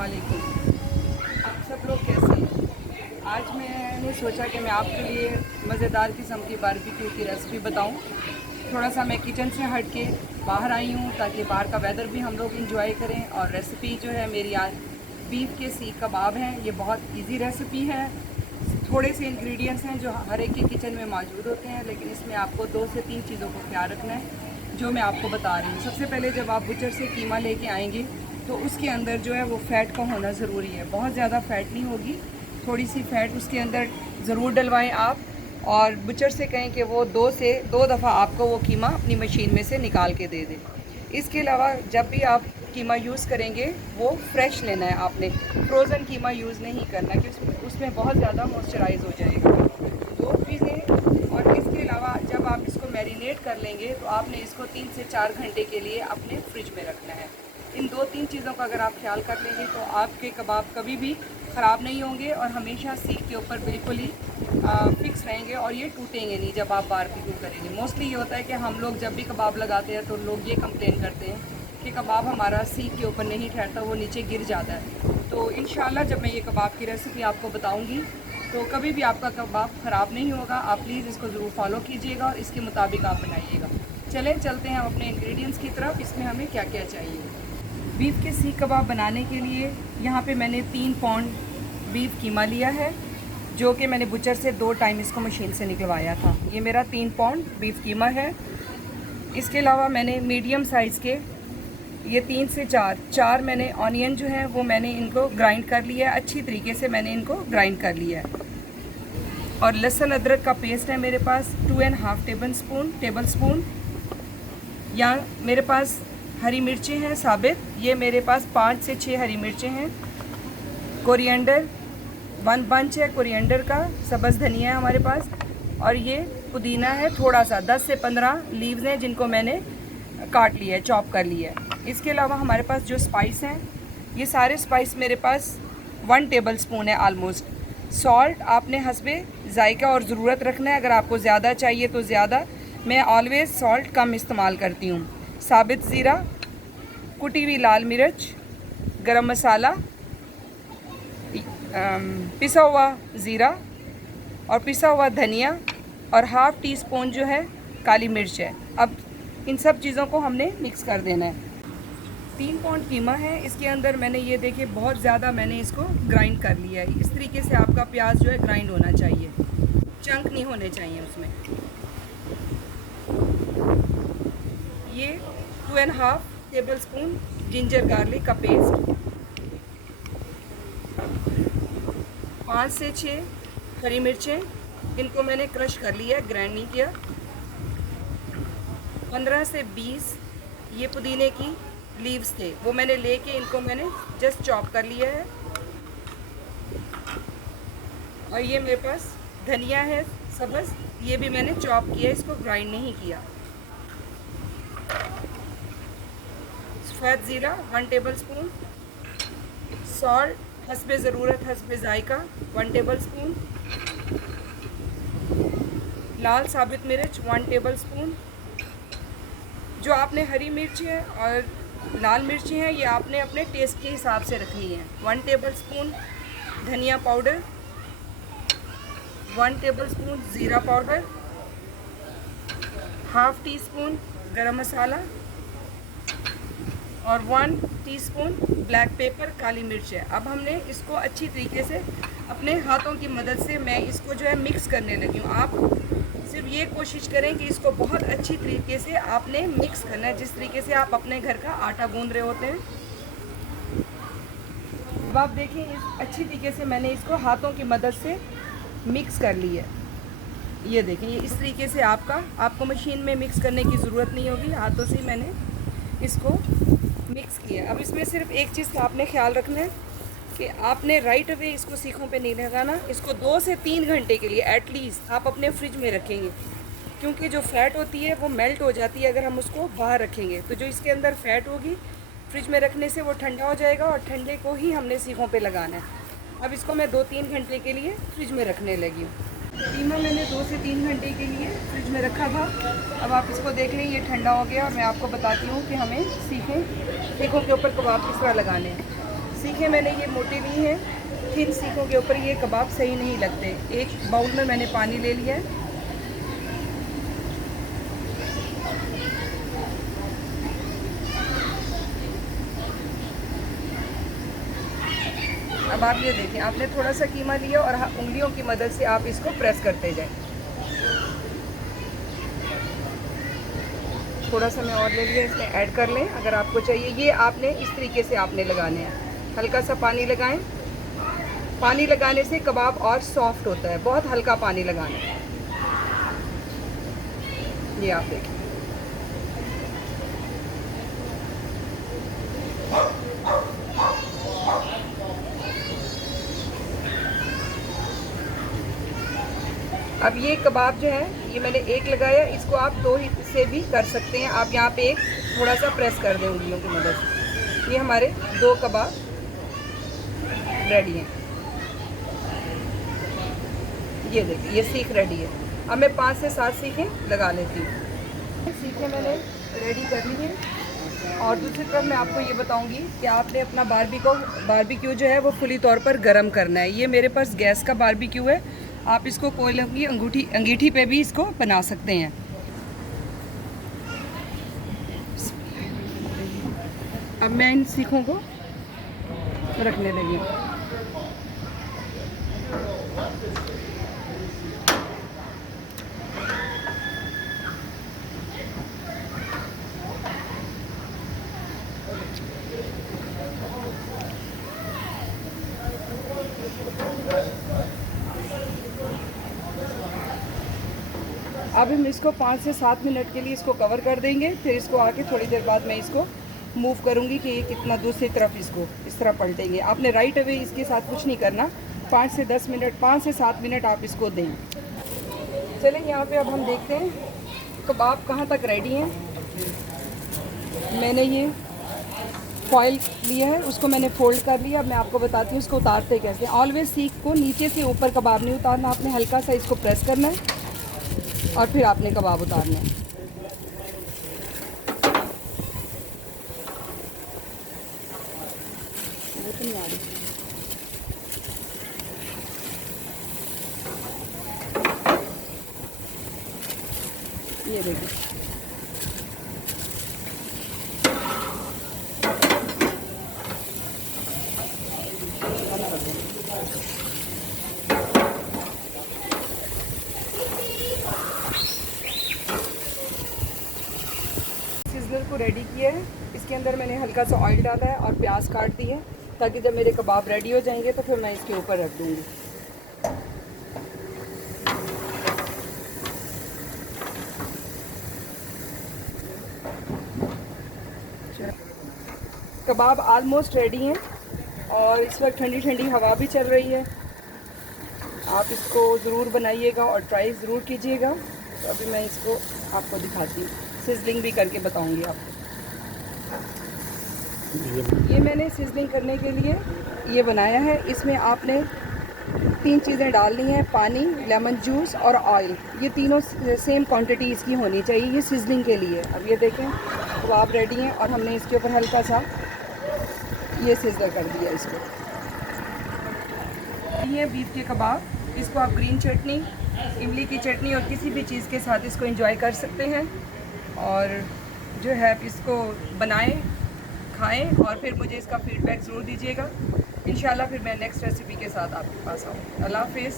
वालेकुम। आप सब लोग कैसे हैं? आज मैंने सोचा कि मैं आपके लिए मज़ेदार किस्म की बारबेक्यू की रेसिपी बताऊं। थोड़ा सा मैं किचन से हट के बाहर आई हूं ताकि बाहर का वेदर भी हम लोग इंजॉय करें। और रेसिपी जो है मेरी आज बीफ के सीख कबाब हैं। ये बहुत इजी रेसिपी है। थोड़े से इंग्रेडिएंट्स हैं जो हर एक के किचन में मौजूद होते हैं, लेकिन इसमें आपको 2 से 3 चीज़ों को ख्याल रखना है जो मैं आपको बता रही हूँ। सबसे पहले जब आप बुचर से कीमा लेके आएंगे तो उसके अंदर जो है वो फ़ैट का होना ज़रूरी है। बहुत ज़्यादा फ़ैट नहीं होगी, थोड़ी सी फ़ैट उसके अंदर ज़रूर डलवाएं आप। और बुचर से कहें कि वो 2 दफ़ा आपको वो कीमा अपनी मशीन में से निकाल के दे दे। इसके अलावा जब भी आप कीमा यूज़ करेंगे वो फ्रेश लेना है आपने, फ्रोज़न कीमा यूज़ नहीं करना कि उसमें बहुत ज़्यादा मॉइस्चराइज़ हो जाएगा। 2 चीज़ें। और इसके अलावा जब आप इसको मैरिनेट कर लेंगे तो आपने इसको 3 से 4 घंटे के लिए अपने फ्रिज में रखना है। इन 2-3 चीज़ों का अगर आप ख्याल कर लेंगे तो आपके कबाब कभी भी ख़राब नहीं होंगे और हमेशा सीख के ऊपर बिल्कुल ही फिक्स रहेंगे और ये टूटेंगे नहीं जब आप बारबेक्यू करेंगे। मोस्टली ये होता है कि हम लोग जब भी कबाब लगाते हैं तो लोग ये कंप्लेन करते हैं कि कबाब हमारा सीख के ऊपर नहीं ठहरता, वो नीचे गिर जाता है। तो इंशाल्लाह जब मैं ये कबाब की रेसिपी आपको बताऊँगी तो कभी भी आपका कबाब ख़राब नहीं होगा। आप प्लीज़ इसको ज़रूर फॉलो कीजिएगा और इसके मुताबिक आप बनाइएगा। चलें चलते हैं अपने इंग्रेडिएंट्स की तरफ। इसमें हमें क्या क्या चाहिए। बीफ के सीख कबाब बनाने के लिए यहाँ पे मैंने 3 पाउंड बीफ कीमा लिया है, जो कि मैंने बुचर से 2 टाइम इसको मशीन से निकलवाया था। ये मेरा 3 पाउंड बीफ कीमा है। इसके अलावा मैंने मीडियम साइज़ के ये 3 से 4 मैंने ऑनियन जो है वो मैंने इनको ग्राइंड कर लिया है। अच्छी तरीके से मैंने इनको ग्राइंड कर लिया है। और लहसुन अदरक का पेस्ट है मेरे पास 2.5 टेबल स्पून। यहाँ मेरे पास हरी मिर्चें हैं साबित, ये मेरे पास 5 से 6 हरी मिर्चें हैं। कोरिएंडर 1 बंच है कोरिएंडर का, सब्ज़ धनिया है हमारे पास। और ये पुदीना है थोड़ा सा, 10 से 15 लीव्स हैं जिनको मैंने काट लिया है, चॉप कर लिया है। इसके अलावा हमारे पास जो स्पाइस हैं, ये सारे स्पाइस मेरे पास 1 टेबल स्पून है ऑलमोस्ट। सॉल्ट आपने हस्बे जायका और ज़रूरत रखना है, अगर आपको ज़्यादा चाहिए तो ज़्यादा। मैं ऑलवेज़ सॉल्ट कम इस्तेमाल करती हूँ। साबित ज़ीरा, कुटी हुई लाल मिर्च, गरम मसाला, पिसा हुआ ज़ीरा और पिसा हुआ धनिया और हाफ़ टी स्पून जो है काली मिर्च है। अब इन सब चीज़ों को हमने मिक्स कर देना है। 3 पाउंड कीमा है, इसके अंदर मैंने ये देखिए बहुत ज़्यादा मैंने इसको ग्राइंड कर लिया है। इस तरीके से आपका प्याज जो है ग्राइंड होना चाहिए, चंक नहीं होने चाहिए उसमें। ये 2.5 टेबल स्पून जिंजर गार्लिक का पेस्ट, 5 से 6 हरी मिर्चें, इनको मैंने क्रश कर लिया है, ग्राइंड नहीं किया। 15 से 20 ये पुदीने की लीव्स थे, वो मैंने लेके इनको मैंने जस्ट चॉप कर लिया है। और ये मेरे पास धनिया है सब्ज़, ये भी मैंने चॉप किया, इसको ग्राइंड नहीं किया। सफ़ेद ज़ीरा 1 टेबल स्पून, सॉल्ट हस्बे ज़रूरत हस्बे जायका 1 टेबल स्पून, लाल साबित मिर्च 1 टेबल स्पून। जो आपने हरी मिर्च है और लाल मिर्ची हैं ये आपने अपने टेस्ट के हिसाब से रखनी है। 1 टेबल स्पून धनिया पाउडर, 1 टेबल स्पून ज़ीरा पाउडर, हाफ़ टी स्पून गरम मसाला और 1 टीस्पून ब्लैक पेपर काली मिर्च है। अब हमने इसको अच्छी तरीके से अपने हाथों की मदद से मैं इसको जो है मिक्स करने लगी हूँ। आप सिर्फ ये कोशिश करें कि इसको बहुत अच्छी तरीके से आपने मिक्स करना है, जिस तरीके से आप अपने घर का आटा गूंद रहे होते हैं। अब आप देखें इस अच्छी तरीके से मैंने इसको हाथों की मदद से मिक्स कर लिया है। ये देखें, ये इस तरीके से आपको मशीन में मिक्स करने की ज़रूरत नहीं होगी, हाथों से ही मैंने इसको मिक्स किया। अब इसमें सिर्फ एक चीज़ का आपने ख्याल रखना है कि आपने राइट अवे इसको सीखों पे नहीं लगाना। इसको 2 से 3 घंटे के लिए एटलीस्ट आप अपने फ्रिज में रखेंगे, क्योंकि जो फ़ैट होती है वो मेल्ट हो जाती है अगर हम उसको बाहर रखेंगे। तो जो इसके अंदर फ़ैट होगी फ्रिज में रखने से वो ठंडा हो जाएगा और ठंडे को ही हमने सीखों पे लगाना है। अब इसको मैं 2-3 घंटे के लिए फ्रिज में रखने लगी हूँ। कीमा मैंने 2 से 3 घंटे के लिए फ्रिज में रखा था। अब आप इसको देख लें, ये ठंडा हो गया और मैं आपको बताती हूँ कि हमें सीखों के ऊपर कबाब किस तरह लगाने हैं। सीखें मैंने ये मोटी ली हैं, थिन सीखों के ऊपर ये कबाब सही नहीं लगते। एक बाउल में मैंने पानी ले लिया है। अब आप ये देखें, आपने थोड़ा सा कीमा लिया और उंगलियों की मदद से आप इसको प्रेस करते जाएं। थोड़ा सा मैं और ले लिया, इसमें ऐड कर लें अगर आपको चाहिए। ये आपने इस तरीके से आपने लगाने हैं, हल्का सा पानी लगाएं। पानी लगाने से कबाब और सॉफ्ट होता है, बहुत हल्का पानी लगाना है। ये आप देखें। अब ये कबाब जो है, ये मैंने एक लगाया, इसको आप दो से भी कर सकते हैं। आप यहाँ पे एक थोड़ा सा प्रेस कर दें उंगलियों की मदद से। ये हमारे 2 कबाब रेडी हैं। ये देखिए, ये सीख रेडी है। अब मैं 5 से 7 सीखें लगा लेती हूँ। सीखें मैंने रेडी कर ली है। और दूसरी तरफ मैं आपको ये बताऊंगी कि आपने अपना बारबेक्यू जो है वो फुली तौर पर गर्म करना है। ये मेरे पास गैस का बारबेक्यू है, आप इसको कोयले की अंगीठी पे भी इसको बना सकते हैं। अब मैं इन सीखों को रखने लगी हूँ। अब हम इसको 5 से 7 मिनट के लिए इसको कवर कर देंगे। फिर इसको आके थोड़ी देर बाद मैं इसको मूव करूंगी कि ये कितना दूसरी तरफ इसको इस तरह पलटेंगे। आपने राइट अवे इसके साथ कुछ नहीं करना। 5 से 7 मिनट आप इसको दें। चलें, यहाँ पे अब हम देखते हैं कबाब कहाँ तक रेडी हैं। मैंने ये फॉइल लिया है, उसको मैंने फोल्ड कर लिया। अब मैं आपको बताती हूँ इसको उतारते कैसे। ऑलवेज सीख को नीचे से ऊपर कबाब नहीं उतारना, आपने हल्का सा इसको प्रेस करना है और फिर आपने कबाब उतारना है। वो तो नहीं आ रही। ये देखिए, सिज़लर को रेडी किया है। इसके अंदर मैंने हल्का सा ऑयल डाला है और प्याज काट दी है, ताकि जब मेरे कबाब रेडी हो जाएंगे तो फिर मैं इसके ऊपर रख दूँगी। कबाब आलमोस्ट रेडी हैं और इस वक्त ठंडी ठंडी हवा भी चल रही है। आप इसको ज़रूर बनाइएगा और ट्राई ज़रूर कीजिएगा। तो अभी मैं इसको आपको दिखाती हूँ, सिजलिंग भी करके बताऊँगी आपको। ये मैंने सिजलिंग करने के लिए ये बनाया है। इसमें आपने 3 चीज़ें डालनी हैं, पानी, लेमन जूस और ऑयल। ये तीनों सेम क्वांटिटी इसकी होनी चाहिए, ये सिजलिंग के लिए। अब ये देखें कबाब रेडी हैं और हमने इसके ऊपर हल्का सा ये सिजलर कर दिया इसको। ये बीफ के कबाब, इसको आप ग्रीन चटनी, इमली की चटनी और किसी भी चीज़ के साथ इसको एंजॉय कर सकते हैं। और जो है इसको बनाएं, खाएं और फिर मुझे इसका फीडबैक ज़रूर दीजिएगा। इंशाल्लाह फिर मैं नेक्स्ट रेसिपी के साथ आपके पास आऊँ। अल्लाह हाफ़िज़।